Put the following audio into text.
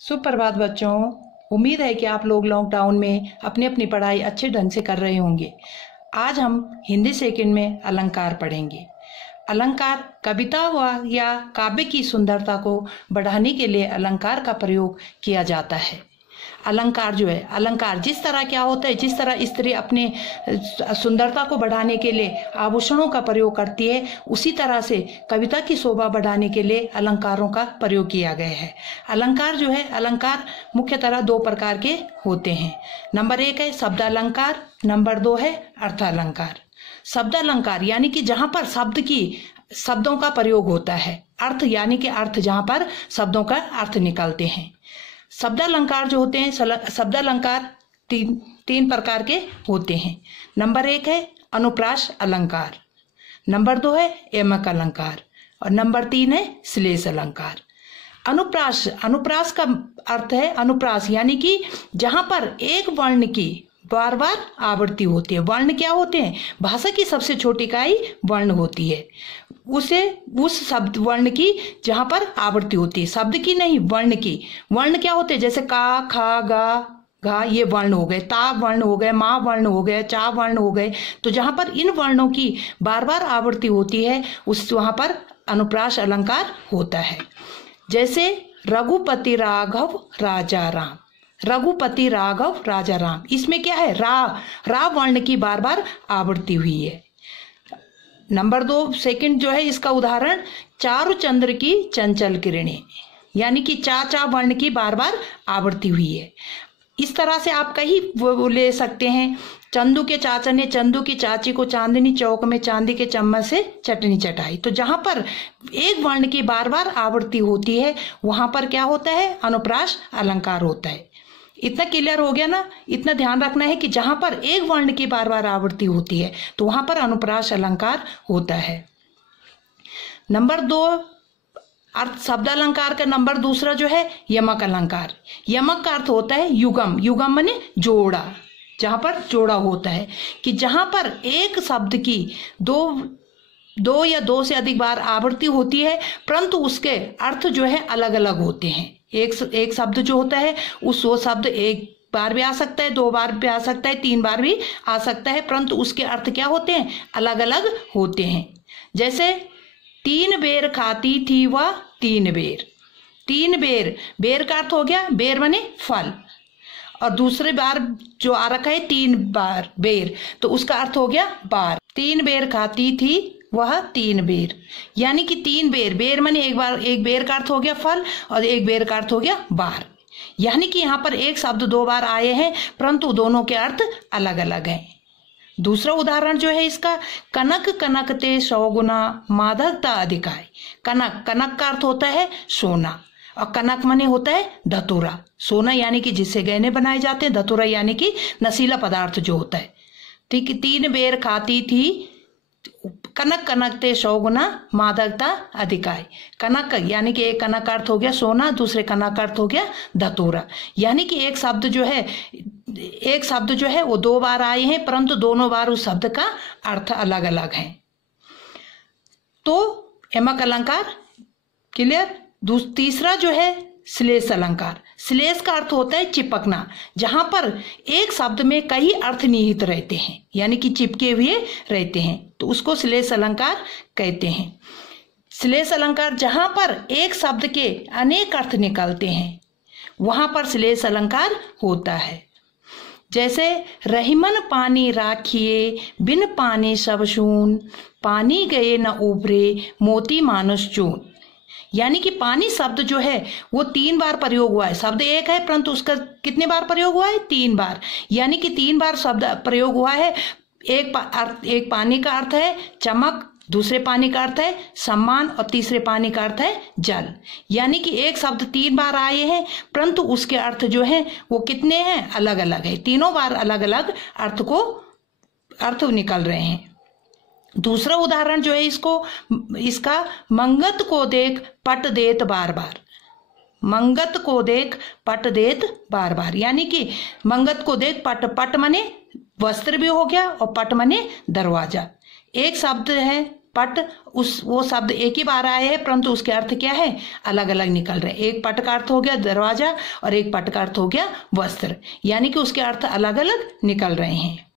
सुप्रभात बच्चों। उम्मीद है कि आप लोग लॉकडाउन में अपनी अपनी पढ़ाई अच्छे ढंग से कर रहे होंगे। आज हम हिंदी सेकंड में अलंकार पढ़ेंगे। अलंकार कविता या काव्य की सुंदरता को बढ़ाने के लिए अलंकार का प्रयोग किया जाता है। अलंकार जो है, अलंकार जिस तरह क्या होता है, जिस तरह स्त्री अपने सुंदरता को बढ़ाने के लिए आभूषणों का प्रयोग करती है, उसी तरह से कविता की शोभा बढ़ाने के लिए अलंकारों का प्रयोग किया गया है। अलंकार जो है, अलंकार मुख्यतः दो प्रकार के होते हैं। नंबर 1 है शब्द अलंकार, नंबर 2 है अर्थ अलंकार। शब्द अलंकार यानी कि जहां पर शब्दों का प्रयोग होता है। अर्थ यानी कि अर्थ जहां पर शब्दों का अर्थ निकलते हैं। शब्द अलंकार जो होते हैं, शब्द अलंकार तीन प्रकार के होते हैं। नंबर 1 है अनुप्रास अलंकार, नंबर 2 है यमक अलंकार और नंबर 3 है श्लेष अलंकार। अनुप्रास का अर्थ है, अनुप्रास यानी कि जहां पर एक वर्ण की बार बार आवृत्ति होती है। वर्ण क्या होते हैं? भाषा की सबसे छोटी इकाई वर्ण होती है। उस शब्द वर्ण की जहां पर आवृत्ति होती है, शब्द की नहीं, वर्ण की। वर्ण क्या होते हैं? जैसे का, खा, गा, घा, ये वर्ण हो गए। ता वर्ण हो गए, मा वर्ण हो गए, चा वर्ण हो गए। तो जहां पर इन वर्णों की बार बार आवृत्ति होती है, वहां पर अनुप्रास अलंकार होता है। जैसे रघुपति राघव राजा राम, रघुपति राघव राजा राम, इसमें क्या है? रा वर्ण की बार बार आवृत्ति हुई है। नंबर 2 सेकंड जो है इसका उदाहरण, चारु चंद्र की चंचल किरणें, यानी कि चा वर्ण की बार बार आवृत्ति हुई है। इस तरह से आप कहीं वो ले सकते हैं। चंदू के चाचा ने चंदू की चाची को चांदनी चौक में चांदी के चम्मच से चटनी चटाई। तो जहां पर एक वर्ण की बार बार आवृत्ति होती है, वहां पर क्या होता है? अनुप्रास अलंकार होता है। इतना क्लियर हो गया ना? इतना ध्यान रखना है कि जहां पर एक वर्ण की बार बार आवृत्ति होती है तो वहां पर अनुप्रास अलंकार होता है। नंबर 2 अर्थ शब्द अलंकार का नंबर दूसरा जो है यमक अलंकार। यमक का अर्थ होता है युगम। युगम माने जोड़ा, जहां पर जोड़ा होता है कि जहां पर एक शब्द की दो या दो से अधिक बार आवृत्ति होती है, परंतु उसके अर्थ जो है अलग अलग होते हैं। एक शब्द जो होता है वो शब्द एक बार भी आ सकता है, 2 बार भी आ सकता है, 3 बार भी आ सकता है, परंतु उसके अर्थ क्या होते हैं? अलग अलग होते हैं। जैसे 3 बेर खाती थी वह 3 बेर। 3 बेर, बेर का अर्थ हो गया, बेर माने फल, और दूसरे बार जो आ रखा है 3 बार बेर, तो उसका अर्थ हो गया बार। 3 बेर खाती थी वह 3 बेर, यानी कि 3 बेर, बेर माने एक बार, एक बेर का अर्थ हो गया फल और एक बेर का अर्थ हो गया बार। यानी कि यहाँ पर एक शब्द 2 बार आए हैं, परंतु दोनों के अर्थ अलग अलग हैं। दूसरा उदाहरण जो है इसका, कनक कनकते 100 गुना मादकता अधिकाय। कनक, कनक का अर्थ होता है सोना, और कनक माने होता है धतूरा। सोना यानी कि जिससे गहने बनाए जाते हैं, धतूरा यानी कि नशीला पदार्थ जो होता है। ठीक, 3 बेर खाती थी, कनक कनकते 100 गुना मादकता अधिकाय। कनक यानी कि एक कनक का अर्थ हो गया सोना, दूसरे कनक का अर्थ हो गया धतूरा। यानी कि एक शब्द जो है वो 2 बार आए हैं, परंतु दोनों बार उस शब्द का अर्थ अलग अलग है। तो यमक अलंकार क्लियर। तीसरा जो है श्लेष अलंकार। श्लेष का अर्थ होता है चिपकना, जहां पर एक शब्द में कई अर्थ निहित रहते हैं, यानी कि चिपके हुए रहते हैं, तो उसको श्लेष अलंकार कहते हैं। श्लेष अलंकार जहां पर एक शब्द के अनेक अर्थ निकलते हैं, वहां पर श्लेष अलंकार होता है। जैसे रहीमन पानी राखिए बिन पानी सब सून, पानी गए न उभरे मोती मानुष चून। यानी कि पानी शब्द जो है वो 3 बार प्रयोग हुआ है। शब्द एक है, परंतु उसका कितने बार प्रयोग हुआ है? 3 बार। यानी कि 3 बार शब्द प्रयोग हुआ है। एक पानी का अर्थ है चमक, दूसरे पानी का अर्थ है सम्मान, और तीसरे पानी का अर्थ है जल। यानी कि एक शब्द 3 बार आए हैं, परंतु उसके अर्थ जो है वो कितने हैं? अलग अलग है। तीनों बार अलग अलग अर्थ निकल रहे हैं। दूसरा उदाहरण जो है इसका, मंगत को देख पट देत बार बार। मंगत को देख पट देत बार बार, यानी कि मंगत को देख पट, पट माने वस्त्र भी हो गया और पट माने दरवाजा। एक शब्द है पट, उस वो शब्द एक ही बार आए हैं परंतु उसके अर्थ क्या है, अलग अलग निकल रहे हैं। एक पट का अर्थ हो गया दरवाजा और एक पट का अर्थ हो गया वस्त्र, यानी कि उसके अर्थ अलग अलग निकल रहे हैं।